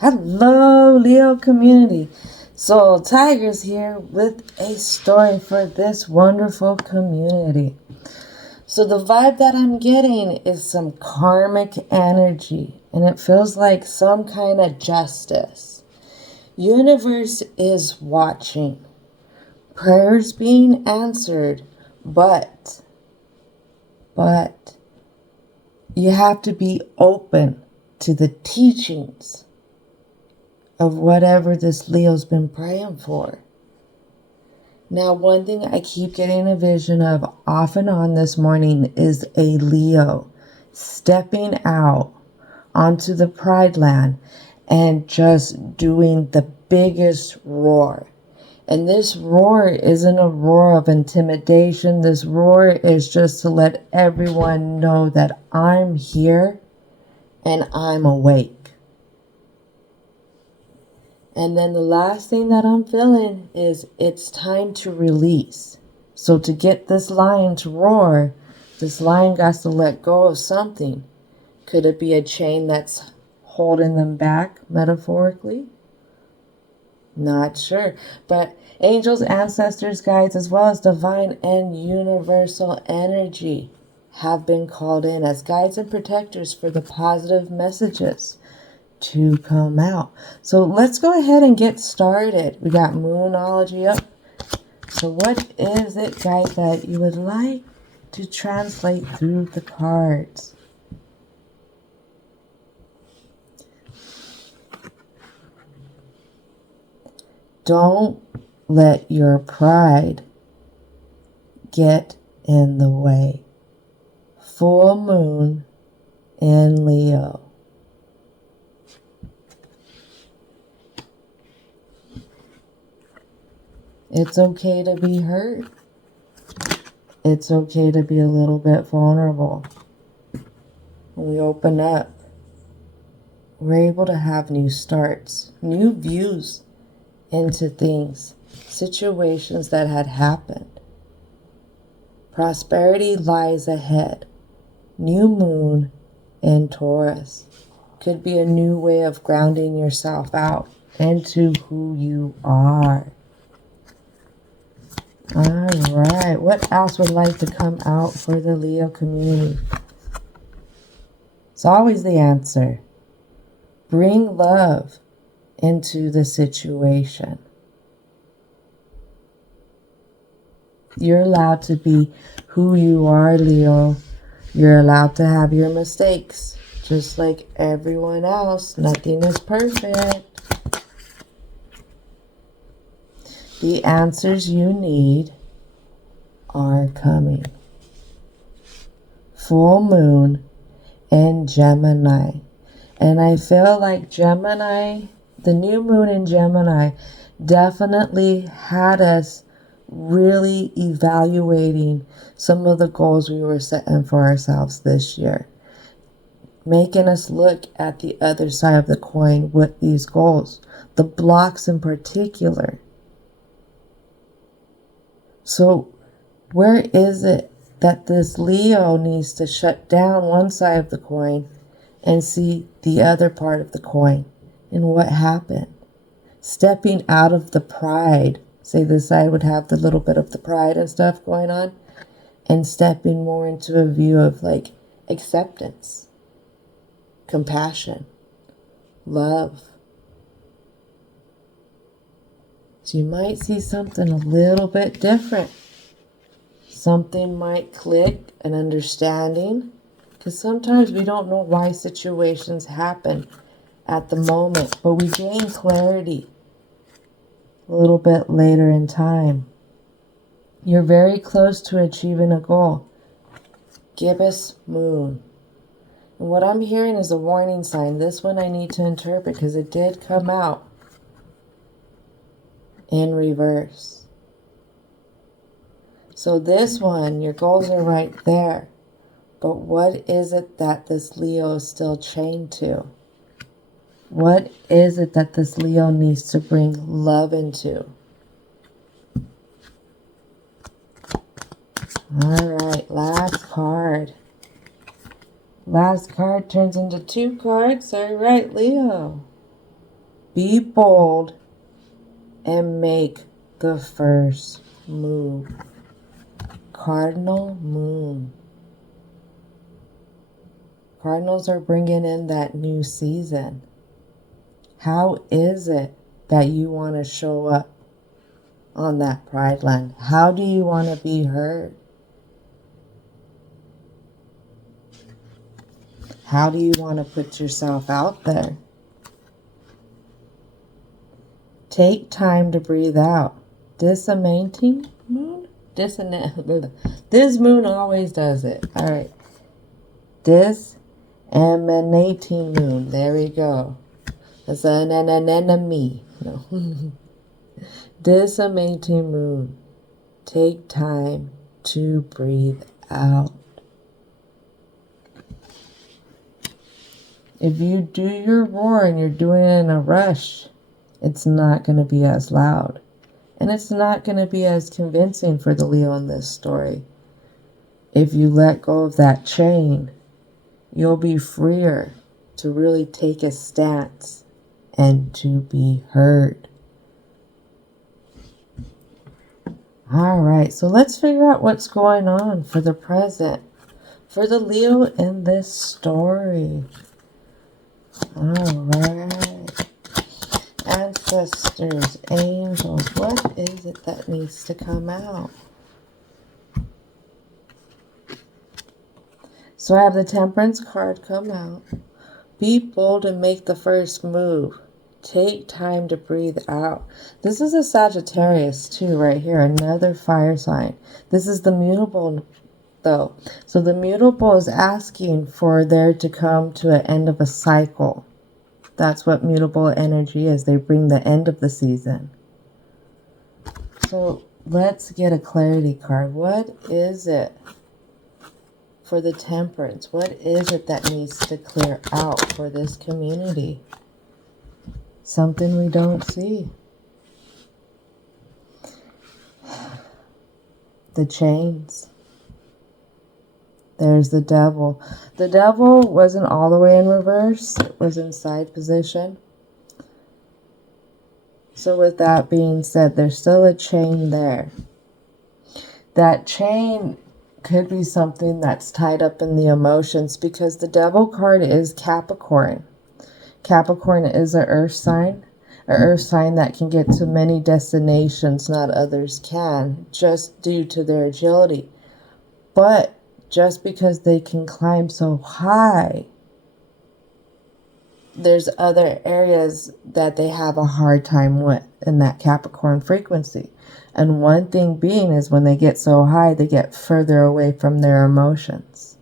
Hello, Leo community. Soul Tigers here with a story for this wonderful community. So the vibe that I'm getting is some karmic energy, and it feels like some kind of justice. Universe is watching. Prayers being answered, but you have to be open to the teachings of whatever this Leo's been praying for. Now, one thing I keep getting a vision of off and on this morning is a Leo stepping out onto the Pride Land and just doing the biggest roar. And this roar isn't a roar of intimidation. This roar is just to let everyone know that I'm here and I'm awake. And then the last thing that I'm feeling is it's time to release. So to get this lion to roar, this lion got to let go of something. Could it be a chain that's holding them back, metaphorically? Not sure. But angels, ancestors, guides, as well as divine and universal energy have been called in as guides and protectors for the positive messages to come out. So let's go ahead and get started. We got Moonology up. So what is it, guys, that you would like to translate through the cards? Don't let your pride get in the way. Full moon in Leo. It's okay to be hurt. It's okay to be a little bit vulnerable. When we open up, we're able to have new starts, new views into things, situations that had happened. Prosperity lies ahead. New moon in Taurus. Could be a new way of grounding yourself out into who you are. All right, what else would like to come out for the Leo community? It's always the answer. Bring love into the situation. You're allowed to be who you are, Leo. You're allowed to have your mistakes, just like everyone else. Nothing is perfect. The answers you need are coming. Full moon in Gemini. And I feel like Gemini, the new moon in Gemini, definitely had us really evaluating some of the goals we were setting for ourselves this year. Making us look at the other side of the coin with these goals. The blocks in particular. So where is it that this Leo needs to shut down one side of the coin and see the other part of the coin? And what happened? Stepping out of the pride. Say this side would have the little bit of the pride and stuff going on. And stepping more into a view of like acceptance, compassion, love. So you might see something a little bit different. Something might click, an understanding. Because sometimes we don't know why situations happen at the moment. But we gain clarity a little bit later in time. You're very close to achieving a goal. Gibbous moon. And what I'm hearing is a warning sign. This one I need to interpret because it did come out in reverse. So this one, your goals are right there. But what is it that this Leo is still chained to? What is it that this Leo needs to bring love into? All right, last card. Last card turns into two cards. All right, Leo. Be bold and make the first move. Cardinal moon. Cardinals are bringing in that new season. How is it that you want to show up on that pride land? How do you want to be heard? How do you want to put yourself out there? Take time to breathe out. Disseminating moon? This moon always does it. All right. Emanating moon. There we go. That's an enemy. No. Disseminating moon. Take time to breathe out. If you do your roar and you're doing it in a rush, it's not going to be as loud. And it's not going to be as convincing for the Leo in this story. If you let go of that chain, you'll be freer to really take a stance and to be heard. All right, so let's figure out what's going on for the present, for the Leo in this story. All right. Ancestors, angels, what is it that needs to come out? So I have the Temperance card come out. Be bold and make the first move. Take time to breathe out. This is a Sagittarius too, right here. Another fire sign. This is the mutable though. So the mutable is asking for there to come to an end of a cycle. That's what mutable energy is. They bring the end of the season. So let's get a clarity card. What is it for the Temperance? What is it that needs to clear out for this community? Something we don't see. The chains. There's the Devil. The Devil wasn't all the way in reverse. It was in side position. So with that being said, there's still a chain there. That chain could be something that's tied up in the emotions because the Devil card is Capricorn. Capricorn is an earth sign that can get to many destinations not others can, just due to their agility. But just because they can climb so high, there's other areas that they have a hard time with in that Capricorn frequency. And one thing being is when they get so high, they get further away from their emotions.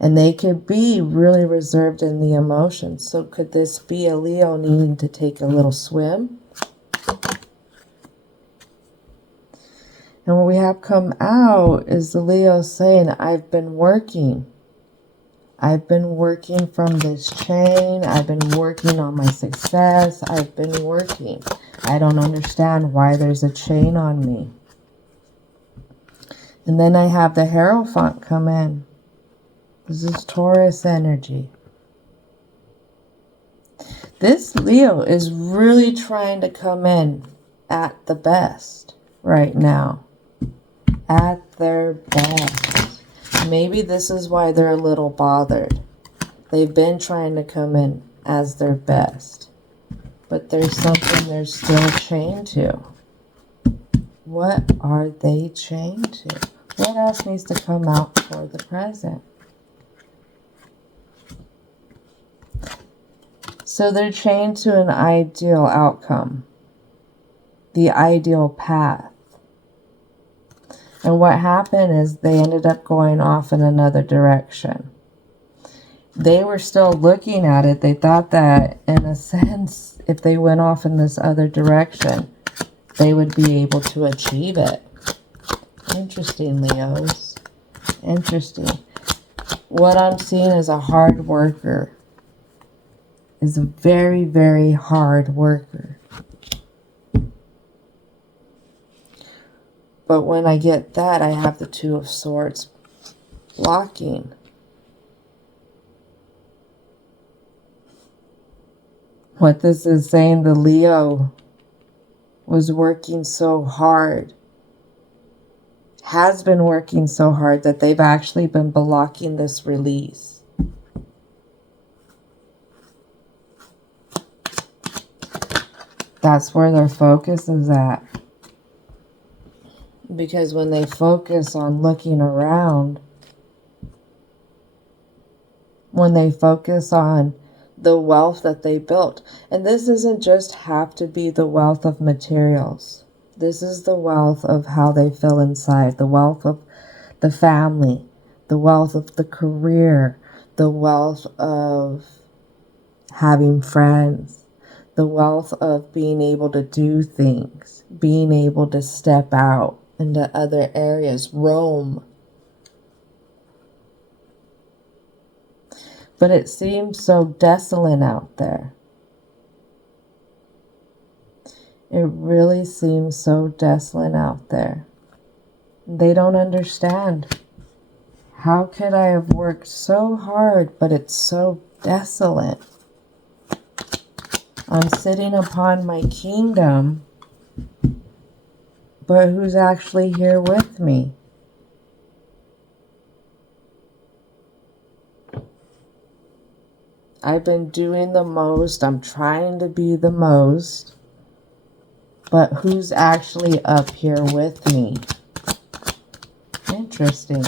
And they could be really reserved in the emotions. So could this be a Leo needing to take a little swim? And what we have come out is the Leo saying, I've been working. I've been working from this chain. I've been working on my success. I've been working. I don't understand why there's a chain on me. And then I have the Hierophant come in. This is Taurus energy. This Leo is really trying to come in at the best right now. At their best. Maybe this is why they're a little bothered. They've been trying to come in as their best. But there's something they're still chained to. What are they chained to? What else needs to come out for the present? So they're chained to an ideal outcome. The ideal path. And what happened is they ended up going off in another direction. They were still looking at it. They thought that, in a sense, if they went off in this other direction, they would be able to achieve it. Interesting, Leos. Interesting. What I'm seeing is a hard worker. Is a very, very hard worker. But when I get that, I have the Two of Swords blocking. What this is saying, the Leo was working so hard, has been working so hard that they've actually been blocking this release. That's where their focus is at. Because when they focus on looking around, when they focus on the wealth that they built, and this doesn't just have to be the wealth of materials. This is the wealth of how they feel inside, the wealth of the family, the wealth of the career, the wealth of having friends, the wealth of being able to do things, being able to step out into other areas, roam. But it seems so desolate out there. It really seems so desolate out there. They don't understand. How could I have worked so hard, but it's so desolate? I'm sitting upon my kingdom, but who's actually here with me? I've been doing the most. I'm trying to be the most. But who's actually up here with me? Interesting.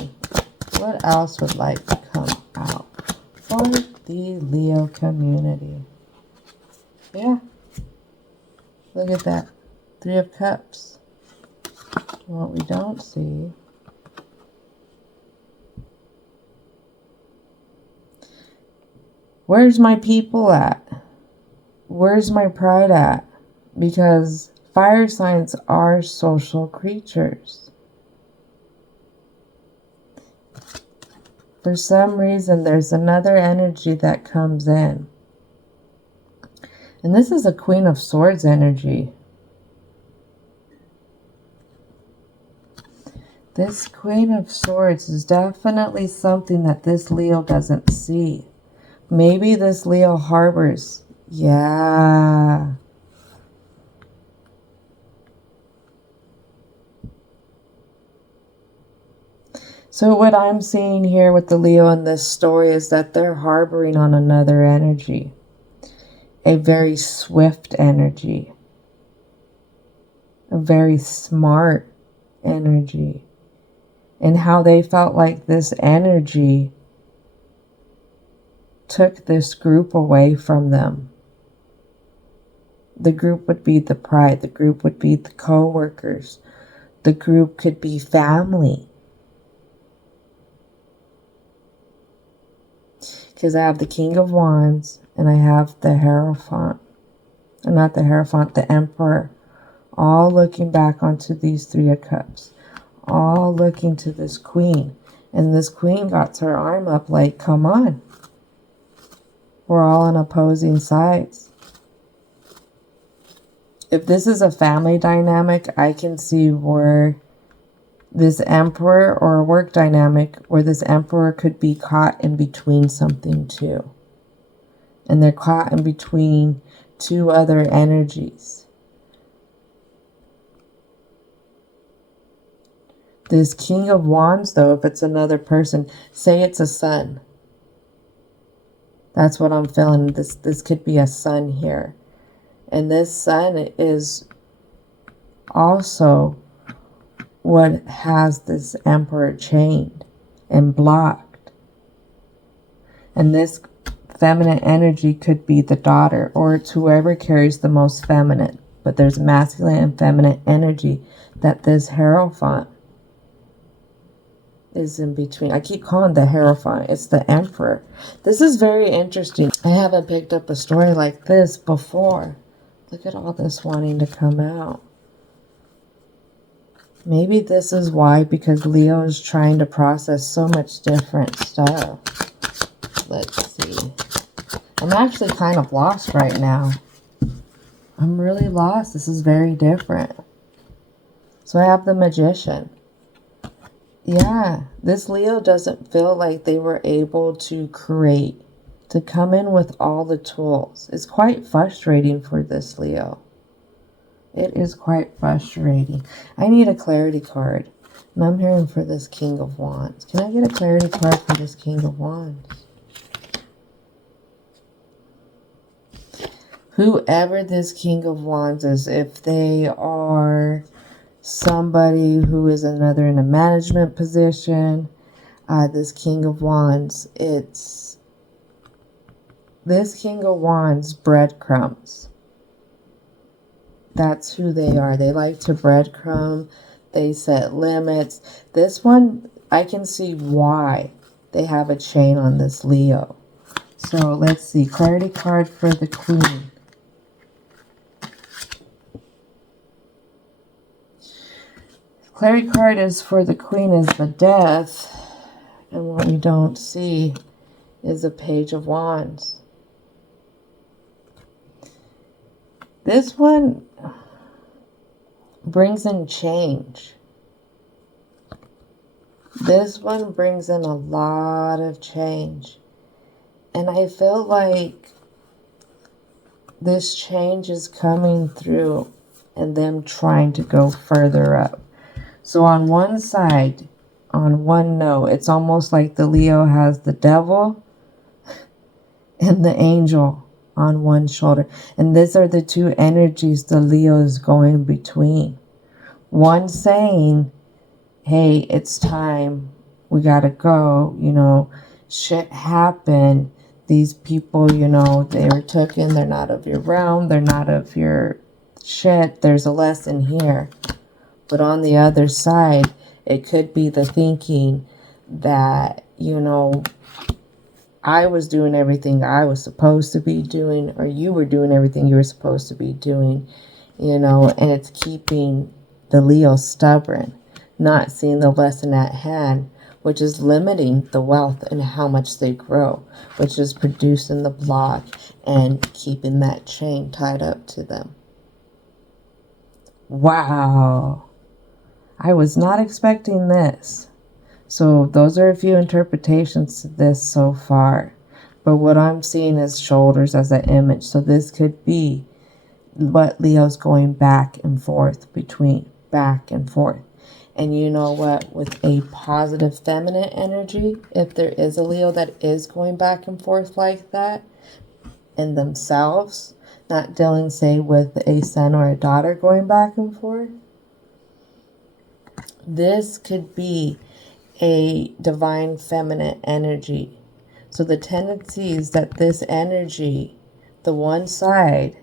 What else would like to come out for the Leo community? Yeah. Look at that. 3 of Cups. What we don't see. Where's my people at? Where's my pride at? Because fire signs are social creatures. For some reason, there's another energy that comes in. And this is a Queen of Swords energy. This Queen of Swords is definitely something that this Leo doesn't see. Maybe this Leo harbors. Yeah. So what I'm seeing here with the Leo in this story is that they're harboring on another energy. A very swift energy. A very smart energy. And how they felt like this energy took this group away from them. The group would be the pride. The group would be the co-workers. The group could be family. Because I have the King of Wands and I have the Hierophant. Not the Hierophant, the Emperor. All looking back onto these 3 of Cups. All looking to this Queen. And this Queen got her arm up like, come on. We're all on opposing sides. If this is a family dynamic, I can see where this Emperor, or a work dynamic, where this Emperor could be caught in between something too. And they're caught in between 2 other energies. This King of Wands, though, if it's another person, say it's a son. That's what I'm feeling. This could be a son here. And this son is also what has this Emperor chained and blocked. And this feminine energy could be the daughter, or it's whoever carries the most feminine. But there's masculine and feminine energy that this Hierophant is in between. I keep calling the Hierophant. It's the Emperor. This is very interesting. I haven't picked up a story like this before. Look at all this wanting to come out. Maybe this is why, because Leo is trying to process so much different stuff. Let's see. I'm actually kind of lost right now. I'm really lost. This is very different. So I have the Magician. Yeah, this Leo doesn't feel like they were able to create, to come in with all the tools. It's quite frustrating for this Leo. It is quite frustrating. I need a clarity card. And I'm hearing for this King of Wands. Can I get a clarity card for this King of Wands? Whoever this King of Wands is, if they are somebody who is another in a management position, this King of Wands, it's this King of Wands, breadcrumbs. That's who they are. They like to breadcrumb. They set limits. This one, I can see why they have a chain on this Leo. So let's see. Clarity card for the Queen. Clarity card is for the Queen is the Death. And what we don't see is a Page of Wands. This one brings in change. This one brings in a lot of change. And I feel like this change is coming through and them trying to go further up. So on one side, on one note, it's almost like the Leo has the devil and the angel on one shoulder. And these are the two energies the Leo is going between. One saying, hey, it's time. We got to go. You know, shit happened. These people, you know, they were taken. They're not of your realm. They're not of your shit. There's a lesson here. But on the other side, it could be the thinking that, you know, I was doing everything I was supposed to be doing, or you were doing everything you were supposed to be doing, you know, and it's keeping the Leo stubborn, not seeing the lesson at hand, which is limiting the wealth and how much they grow, which is producing the block and keeping that chain tied up to them. Wow. I was not expecting this. So those are a few interpretations to this so far. But what I'm seeing is shoulders as an image. So this could be what Leo's going back and forth between, back and forth. And you know what? With a positive feminine energy, if there is a Leo that is going back and forth like that in themselves, not dealing, say, with a son or a daughter going back and forth, this could be a divine feminine energy. So the tendency is that this energy, the one side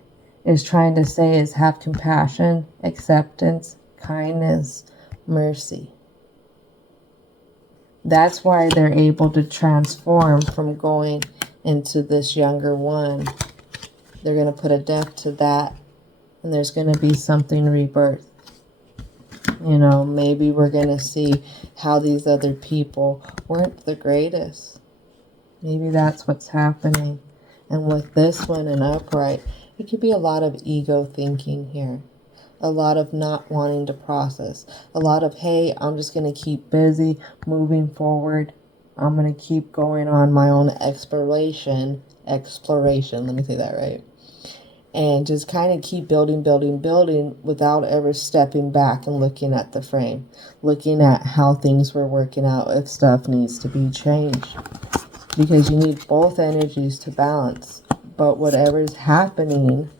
is trying to say is have compassion, acceptance, kindness, mercy. That's why they're able to transform from going into this younger one. They're going to put a death to that, and there's going to be something rebirth. You know, maybe we're going to see how these other people weren't the greatest. Maybe that's what's happening. And with this one in upright, it could be a lot of ego thinking here. A lot of not wanting to process. A lot of, hey, I'm just going to keep busy moving forward. I'm going to keep going on my own exploration. Let me say that right. And just kind of keep building without ever stepping back and looking at the frame. Looking at how things were working out, if stuff needs to be changed. Because you need both energies to balance. But whatever's happening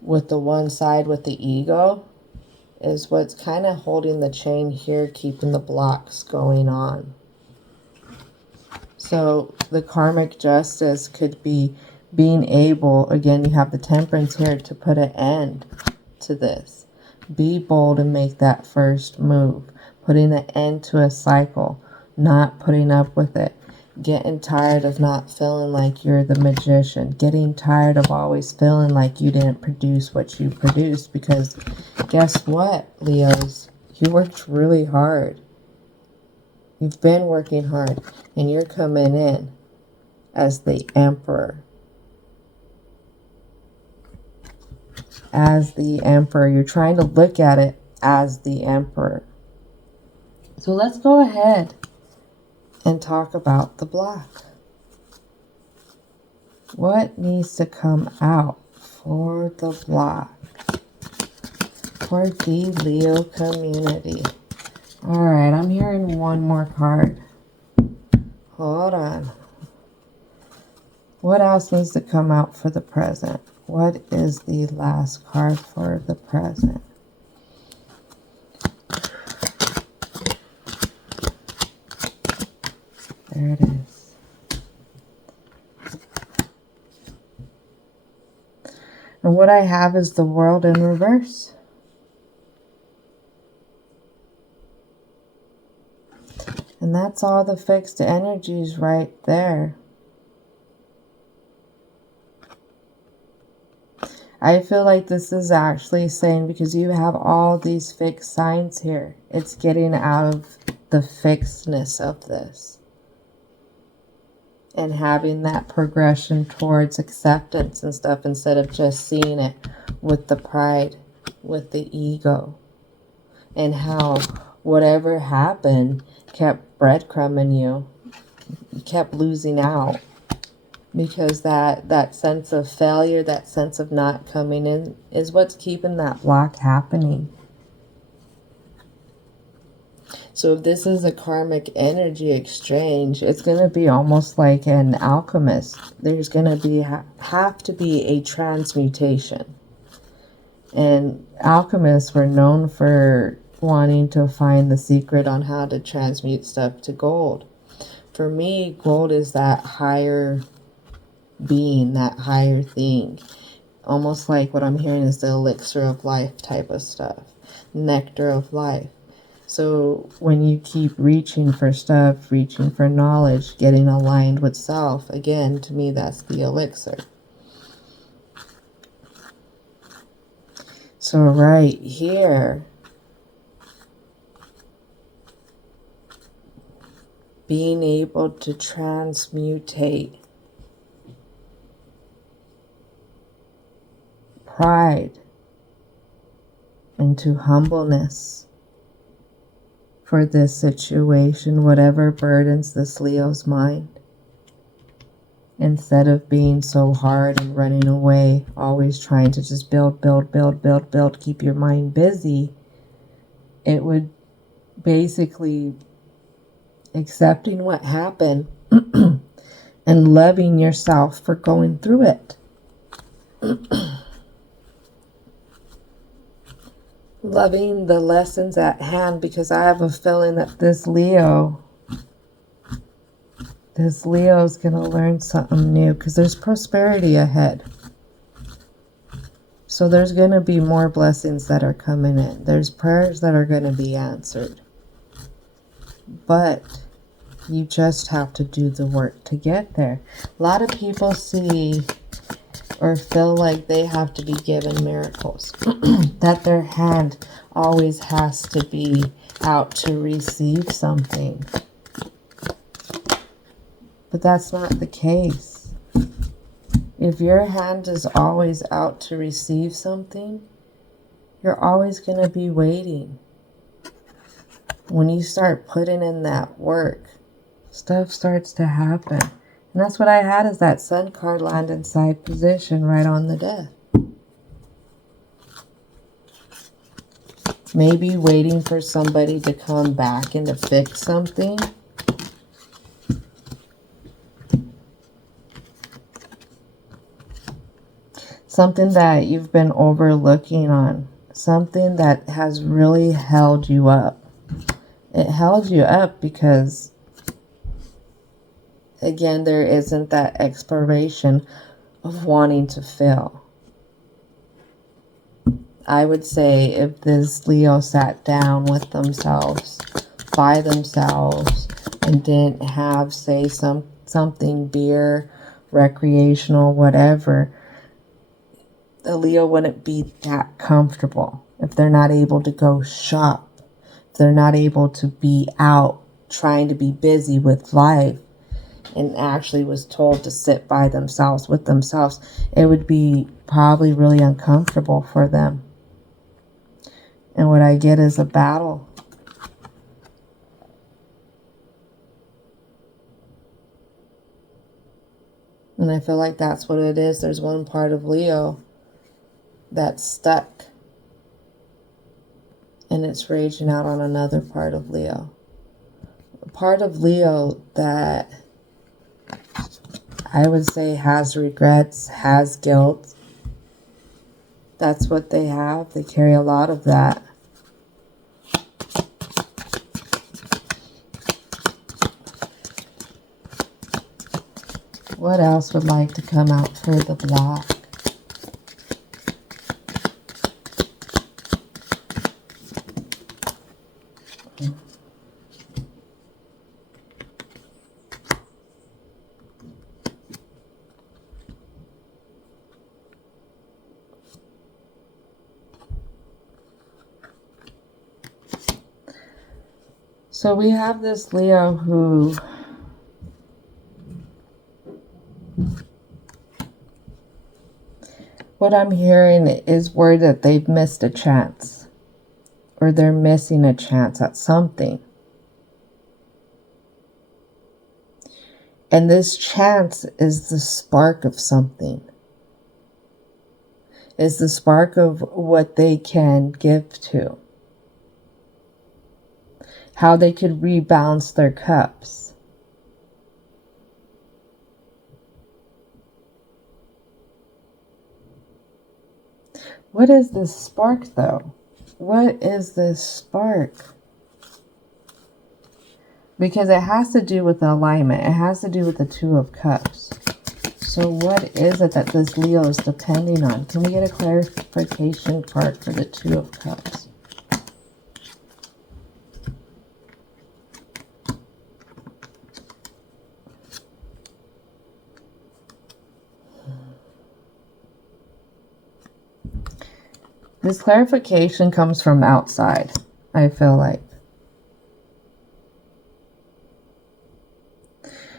with the one side with the ego is what's kind of holding the chain here, keeping the blocks going on. So the karmic justice could be being able, again, you have the temperance here, to put an end to this. Be bold and make that first move. Putting an end to a cycle, not putting up with it. Getting tired of not feeling like you're the magician. Getting tired of always feeling like you didn't produce what you produced. Because guess what, Leos? You worked really hard. You've been working hard. And you're coming in as the emperor. As the emperor. You're trying to look at it as the emperor. So let's go ahead and talk about the block. What needs to come out for the block? For the Leo community. Alright, I'm hearing one more card. Hold on. What else needs to come out for the present? What is the last card for the present? There it is. And what I have is the World in reverse. And that's all the fixed energies right there. I feel like this is actually saying, because you have all these fixed signs here, it's getting out of the fixedness of this. And having that progression towards acceptance and stuff, instead of just seeing it with the pride, with the ego. And how whatever happened kept breadcrumbing you. You kept losing out. Because that sense of failure, that sense of not coming in, is what's keeping that block happening. So if this is a karmic energy exchange, it's going to be almost like an alchemist. There's going to be have to be a transmutation. And alchemists were known for wanting to find the secret on how to transmute stuff to gold. For me, gold is that higher being, that higher thing. Almost like what I'm hearing is the elixir of life type of stuff. Nectar of life. So when you keep reaching for stuff, reaching for knowledge, getting aligned with self, again, to me, that's the elixir. So right here, being able to transmutate pride into humbleness for this situation, whatever burdens this Leo's mind. Instead of being so hard and running away, always trying to just build, keep your mind busy, it would basically accepting what happened and loving yourself for going through it. Loving the lessons at hand, because I have a feeling that this Leo is going to learn something new, because there's prosperity ahead. So there's going to be more blessings that are coming in. There's prayers that are going to be answered. But you just have to do the work to get there. A lot of people see or feel like they have to be given miracles. That their hand always has to be out to receive something. But that's not the case. If your hand is always out to receive something, you're always going to be waiting. When you start putting in that work, stuff starts to happen. And that's what I had, is that Sun card land in side position right on the death. Maybe waiting for somebody to come back and to fix something. Something that you've been overlooking on. Something that has really held you up. It held you up because, again, there isn't that exploration of wanting to fill. I would say if this Leo sat down with themselves, by themselves, and didn't have, say, something, beer, recreational, whatever, the Leo wouldn't be that comfortable. If they're not able to go shop, if they're not able to be out trying to be busy with life, and actually was told to sit by themselves with themselves, it would be probably really uncomfortable for them. And what I get is a battle. And I feel like that's what it is. There's one part of Leo that's stuck. And it's raging out on another part of Leo. A part of Leo that I would say has regrets, has guilt. That's what they have. They carry a lot of that. What else would like to come out for the block? So we have this Leo who what I'm hearing is word that they've missed a chance, or they're missing a chance at something. And this chance is the spark of something. Is the spark of what they can give to. How they could rebalance their cups. What is this spark, though? What is this spark? Because it has to do with the alignment. It has to do with the Two of Cups. So what is it that this Leo is depending on? Can we get a clarification card for the Two of Cups? This clarification comes from outside, I feel like.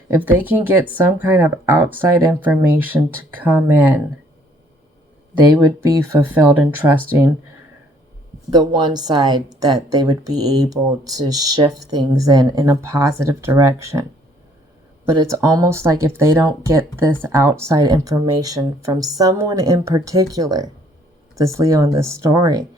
If they can get some kind of outside information to come in, they would be fulfilled in trusting the one side that they would be able to shift things in a positive direction. But it's almost like if they don't get this outside information from someone in particular, this Leo in this story,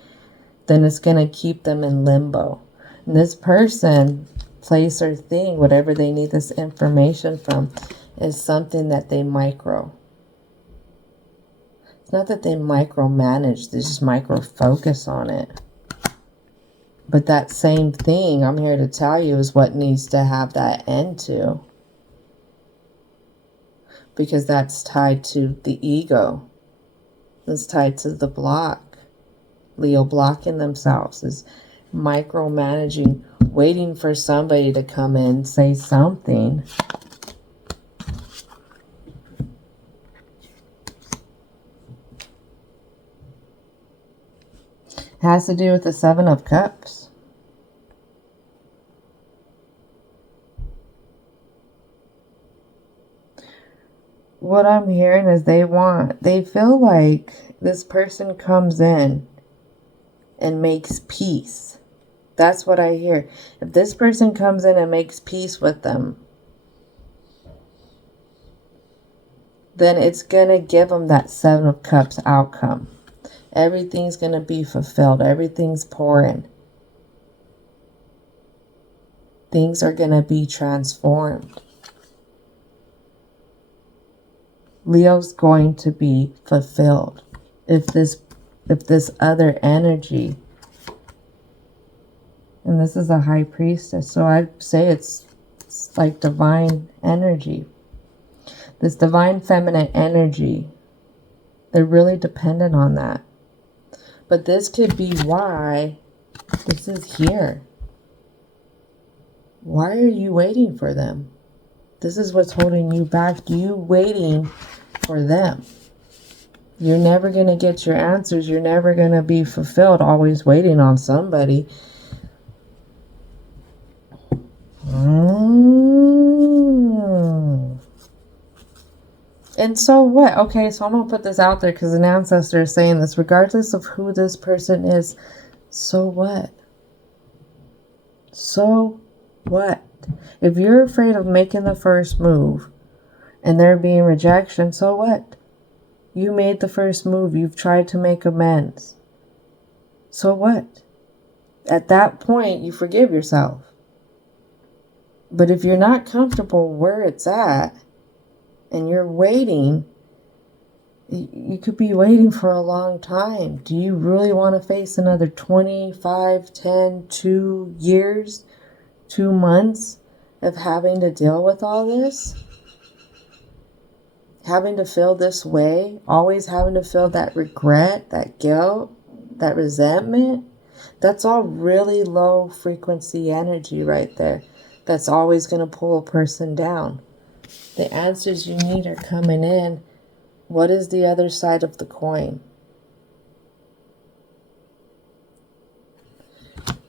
then it's going to keep them in limbo. And this person, place, or thing, whatever they need this information from, is something that they micro. It's not that they micromanage, they just micro focus on it. But that same thing, I'm here to tell you, is what needs to have that end to. Because that's tied to the ego. It's tied to the block. Leo blocking themselves is micromanaging, waiting for somebody to come in, say something. It has to do with the Seven of Cups. What I'm hearing is they feel like this person comes in and makes peace. That's what I hear. If this person comes in and makes peace with them, then it's going to give them that Seven of Cups outcome. Everything's going to be fulfilled. Everything's pouring. Things are going to be transformed. Leo's going to be fulfilled. If this other energy, and this is a High Priestess, so I'd say it's like divine energy. This divine feminine energy, they're really dependent on that. But this could be why this is here. Why are you waiting for them? This is what's holding you back. You waiting for them. You're never going to get your answers. You're never going to be fulfilled. Always waiting on somebody. And so what? Okay, so I'm going to put this out there because an ancestor is saying this. Regardless of who this person is, so what? So what? If you're afraid of making the first move and there being rejection, so what? You made the first move. You've tried to make amends. So what? At that point, you forgive yourself. But if you're not comfortable where it's at and you're waiting, you could be waiting for a long time. Do you really want to face another 25, 10, 2 years, 2 months of having to deal with all this? Having to feel this way, always having to feel that regret, that guilt, that resentment? That's all really low frequency energy right there. That's always going to pull a person down. The answers you need are coming in. What is the other side of the coin?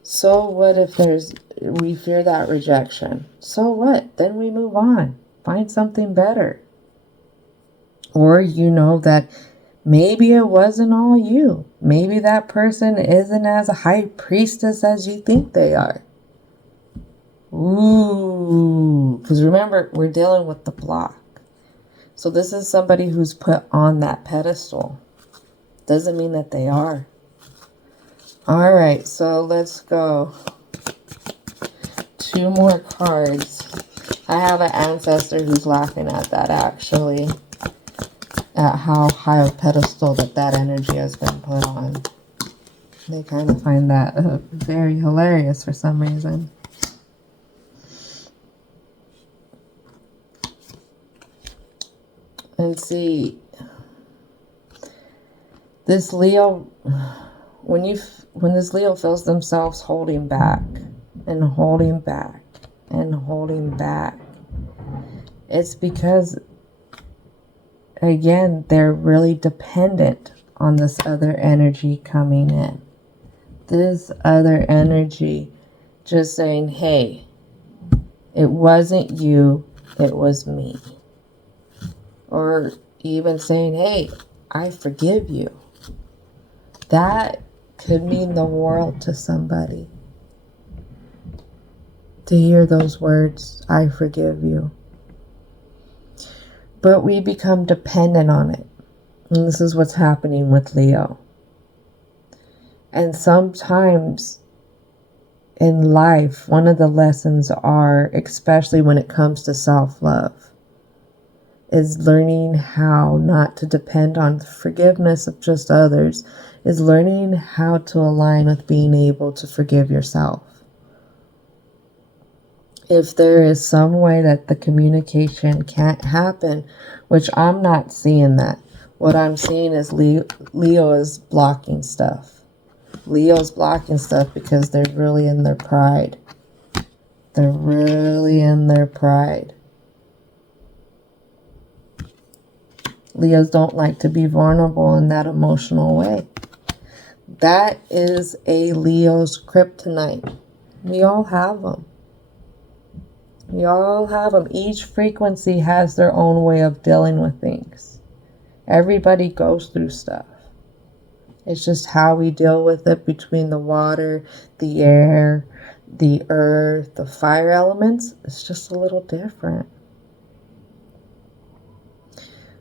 So what if we fear that rejection? So what? Then we move on. Find something better. Or you know that maybe it wasn't all you. Maybe that person isn't as a high priestess as you think they are. Ooh, because remember, we're dealing with the block. So this is somebody who's put on that pedestal. Doesn't mean that they are. All right, so let's go. 2 more cards. I have an ancestor who's laughing at that, actually. At how high a pedestal that energy has been put on. They kind of find that very hilarious for some reason. And see, this Leo, when this Leo feels themselves holding back and holding back and holding back, it's because, again, they're really dependent on this other energy coming in. This other energy just saying, hey, it wasn't you, it was me. Or even saying, hey, I forgive you. That could mean the world to somebody. To hear those words, I forgive you. But we become dependent on it. And this is what's happening with Leo. And sometimes in life, one of the lessons are, especially when it comes to self-love, is learning how not to depend on the forgiveness of just others, is learning how to align with being able to forgive yourself. If there is some way that the communication can't happen, which I'm not seeing that. What I'm seeing is Leo is blocking stuff. Leo's blocking stuff because they're really in their pride. They're really in their pride. Leos don't like to be vulnerable in that emotional way. That is a Leo's kryptonite. We all have them. We all have them. Each frequency has their own way of dealing with things. Everybody goes through stuff. It's just how we deal with it between the water, the air, the earth, the fire elements. It's just a little different.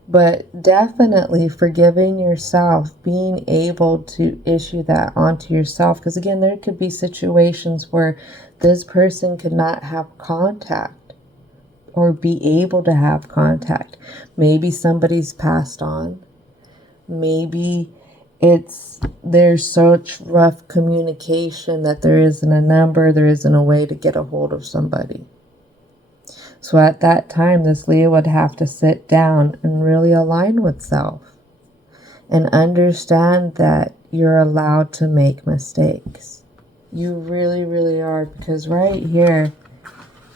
But definitely forgiving yourself, being able to issue that onto yourself. Because again, there could be situations where this person could not have contact or be able to have contact. Maybe somebody's passed on. Maybe there's such rough communication that there isn't a number, there isn't a way to get a hold of somebody. So at that time, this Leo would have to sit down and really align with self and understand that you're allowed to make mistakes. You really, really are, because right here,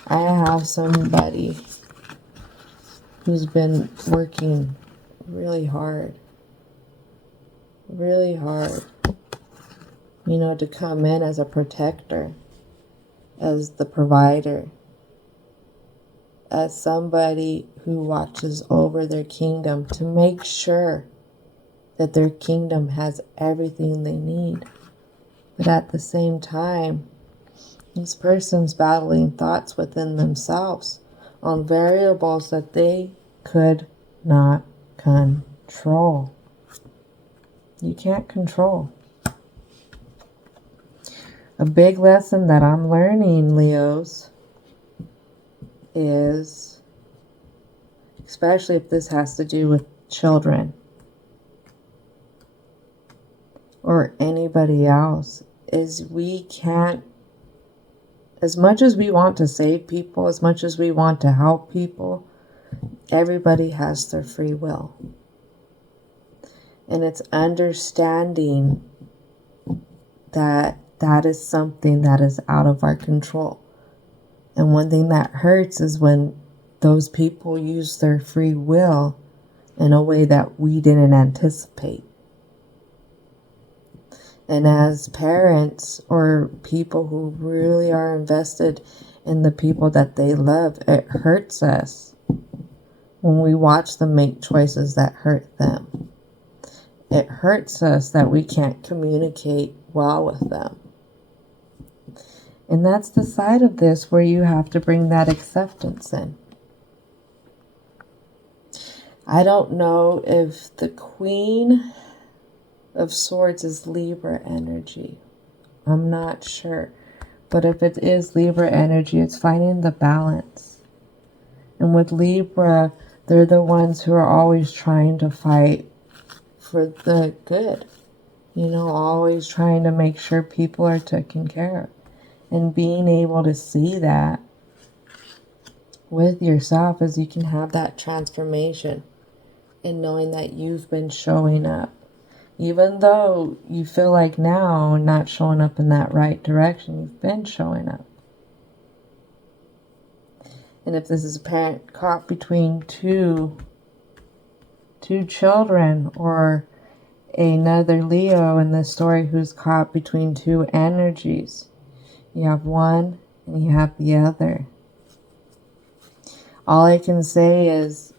I have somebody who's been working really hard, to come in as a protector, as the provider, as somebody who watches over their kingdom to make sure that their kingdom has everything they need. But at the same time, this person's battling thoughts within themselves on variables that they could not control. You can't control. A big lesson that I'm learning, Leos, is, especially if this has to do with children or anybody else, is we can't, as much as we want to save people, as much as we want to help people, everybody has their free will. And it's understanding that that is something that is out of our control. And one thing that hurts is when those people use their free will in a way that we didn't anticipate. And as parents or people who really are invested in the people that they love, it hurts us when we watch them make choices that hurt them. It hurts us that we can't communicate well with them. And that's the side of this where you have to bring that acceptance in. I don't know if the Queen of Swords is Libra energy. I'm not sure. But if it is Libra energy, it's finding the balance. And with Libra, they're the ones who are always trying to fight for the good. You know, always trying to make sure people are taken care of. And being able to see that with yourself as you can have that transformation and knowing that you've been showing up. Even though you feel like now not showing up in that right direction, you've been showing up. And if this is a parent caught between two children, or another Leo in this story who's caught between two energies, you have one and you have the other. All I can say is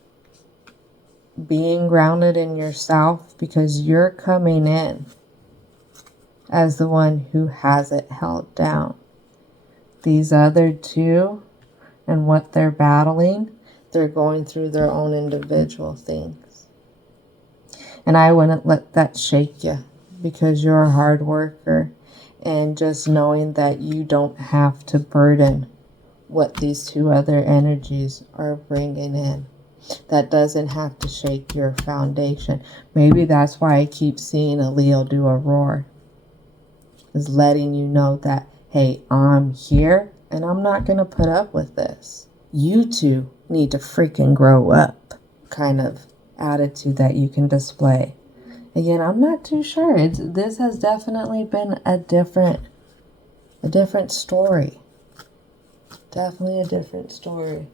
being grounded in yourself, because you're coming in as the one who has it held down. These other two and what they're battling, they're going through their own individual things. And I wouldn't let that shake you, because you're a hard worker. And just knowing that you don't have to burden what these two other energies are bringing in. That doesn't have to shake your foundation. Maybe that's why I keep seeing a Leo do a roar. Is letting you know that, hey, I'm here and I'm not going to put up with this. You two need to freaking grow up kind of attitude that you can display. Again, I'm not too sure. This has definitely been a different story. Definitely a different story.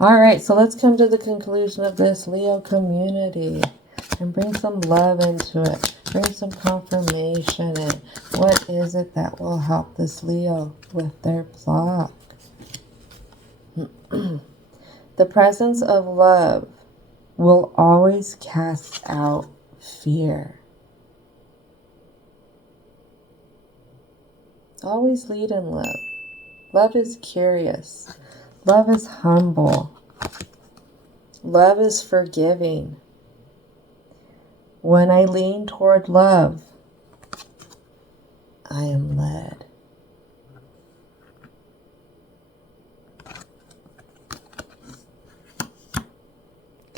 All right, so let's come to the conclusion of this Leo community and bring some love into it. Bring some confirmation in. What is it that will help this Leo with their block? The presence of love will always cast out fear. Always lead in love. Love is curious. Love is humble. Love is forgiving. When I lean toward love, I am led.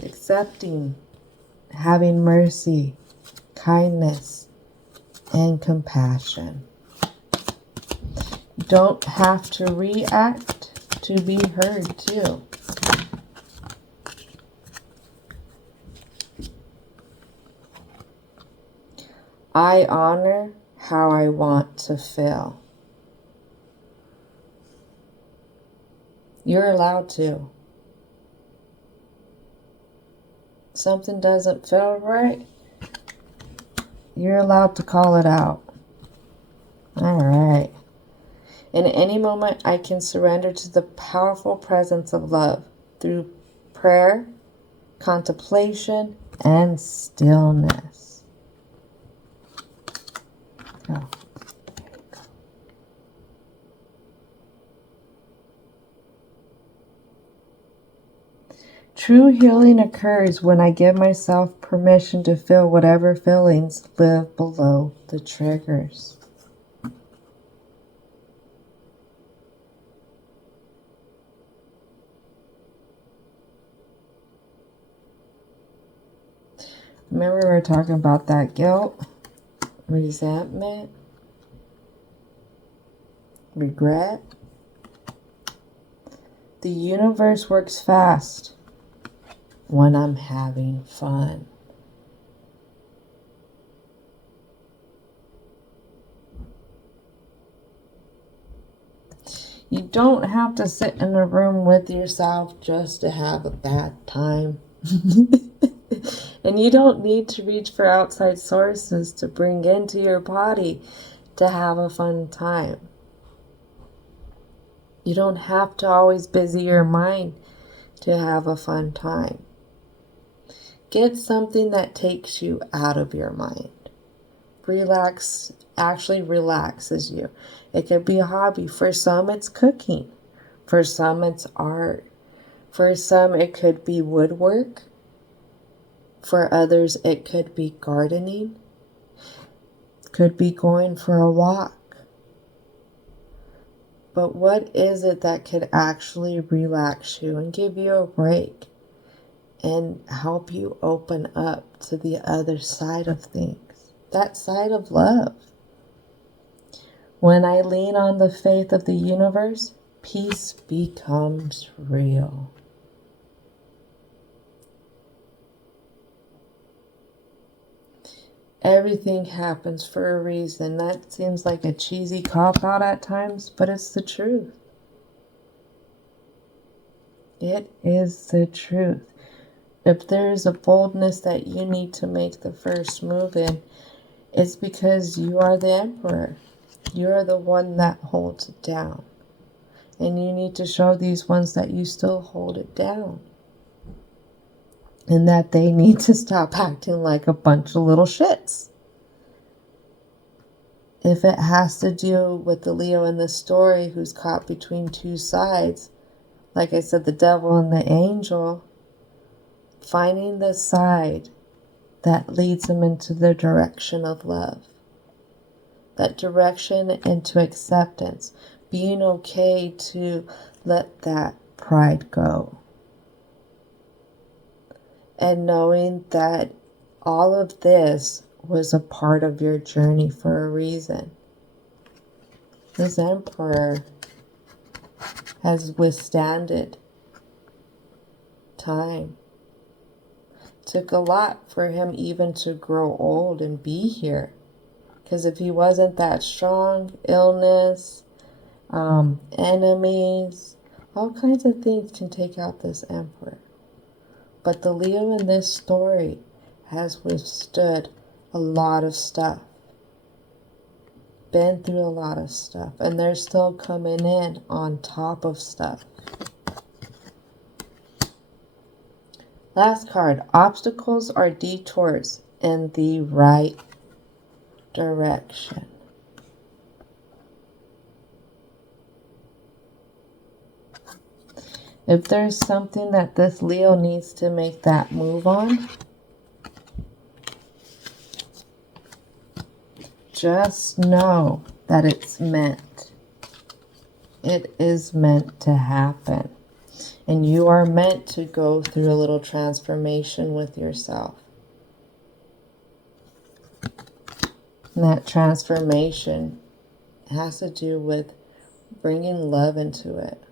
Accepting, having mercy, kindness, and compassion. You don't have to react to be heard too. I honor how I want to feel. You're allowed to. Something doesn't feel right, you're allowed to call it out. All right. In any moment, I can surrender to the powerful presence of love through prayer, contemplation, and stillness. Oh. True healing occurs when I give myself permission to feel whatever feelings live below the triggers. Remember we were talking about that guilt, resentment, regret? The universe works fast when I'm having fun. You don't have to sit in a room with yourself just to have a bad time. And you don't need to reach for outside sources to bring into your body to have a fun time. You don't have to always busy your mind to have a fun time. Get something that takes you out of your mind. Actually relaxes you. It could be a hobby. For some, it's cooking. For some, it's art. For some, it could be woodwork. For others, it could be gardening. Could be going for a walk. But what is it that could actually relax you and give you a break and help you open up to the other side of things? That side of love. When I lean on the faith of the universe, peace becomes real. Everything happens for a reason. That seems like a cheesy cop-out at times, but it's the truth. It is the truth. If there's a boldness that you need to make the first move in, it's because you are the emperor. You are the one that holds it down. And you need to show these ones that you still hold it down. And that they need to stop acting like a bunch of little shits. If it has to do with the Leo in the story who's caught between two sides, like I said, the devil and the angel, finding the side that leads him into the direction of love. That direction into acceptance. Being okay to let that pride go. And knowing that all of this was a part of your journey for a reason. This emperor has withstanded time. Took a lot for him even to grow old and be here. Because if he wasn't that strong, illness, enemies, all kinds of things can take out this emperor. But the Leo in this story has withstood a lot of stuff. Been through a lot of stuff. And they're still coming in on top of stuff. Last card. Obstacles are detours in the right direction. If there's something that this Leo needs to make that move on, just know that it's meant. It is meant to happen. And you are meant to go through a little transformation with yourself. And that transformation has to do with bringing love into it.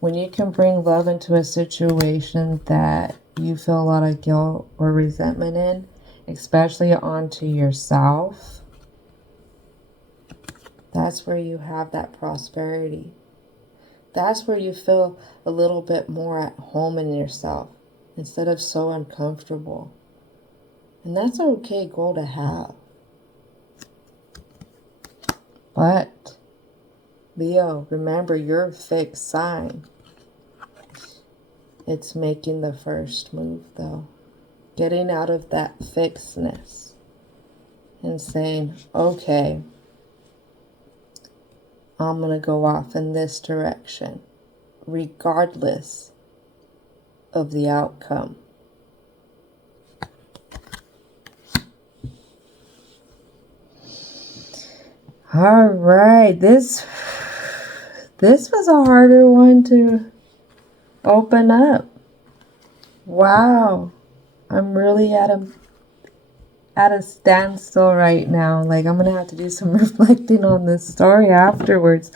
When you can bring love into a situation that you feel a lot of guilt or resentment in, especially onto yourself, that's where you have that prosperity. That's where you feel a little bit more at home in yourself instead of so uncomfortable. And that's an okay goal to have. But, Leo, remember your fixed sign. It's making the first move, though. Getting out of that fixedness and saying, okay, I'm going to go off in this direction, regardless of the outcome. All right, this was a harder one to open up. Wow, I'm really at a standstill right now. Like, I'm gonna have to do some reflecting on this story afterwards.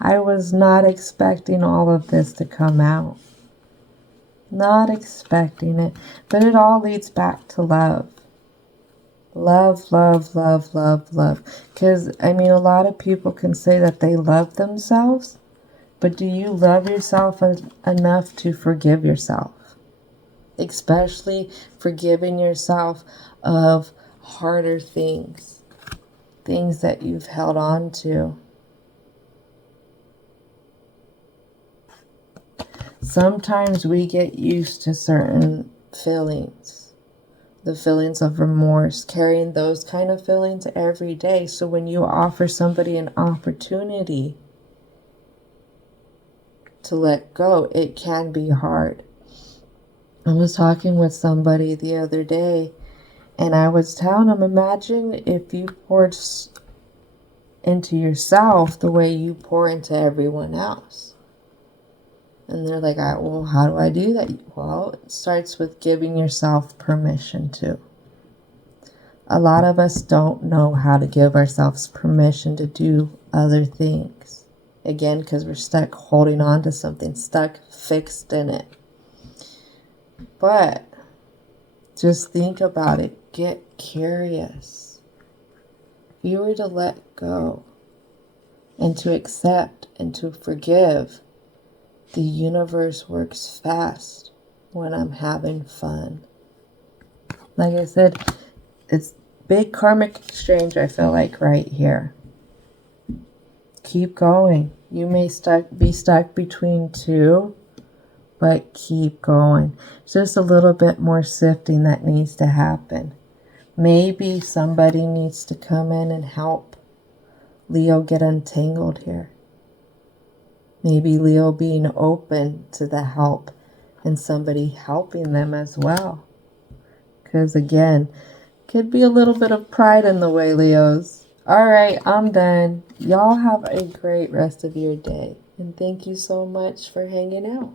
I was not expecting all of this to come out. Not expecting it. But it all leads back to love. Love, love, love, love, love. Because, I mean, a lot of people can say that they love themselves, but do you love yourself enough to forgive yourself? Especially forgiving yourself of harder things. Things that you've held on to. Sometimes we get used to certain feelings. The feelings of remorse, carrying those kind of feelings every day. So when you offer somebody an opportunity to let go, it can be hard. I was talking with somebody the other day, and I was telling them, imagine if you poured into yourself the way you pour into everyone else. And they're like, well, how do I do that? Well, it starts with giving yourself permission to. A lot of us don't know how to give ourselves permission to do other things. Again, because we're stuck holding on to something, stuck fixed in it. But just think about it. Get curious. If you were to let go and to accept and to forgive, the universe works fast when I'm having fun. Like I said, it's big karmic exchange, I feel like, right here. Keep going. You may be stuck between two, but keep going. It's just a little bit more sifting that needs to happen. Maybe somebody needs to come in and help Leo get untangled here. Maybe Leo being open to the help and somebody helping them as well. Because again, could be a little bit of pride in the way, Leos. All right, I'm done. Y'all have a great rest of your day. And thank you so much for hanging out.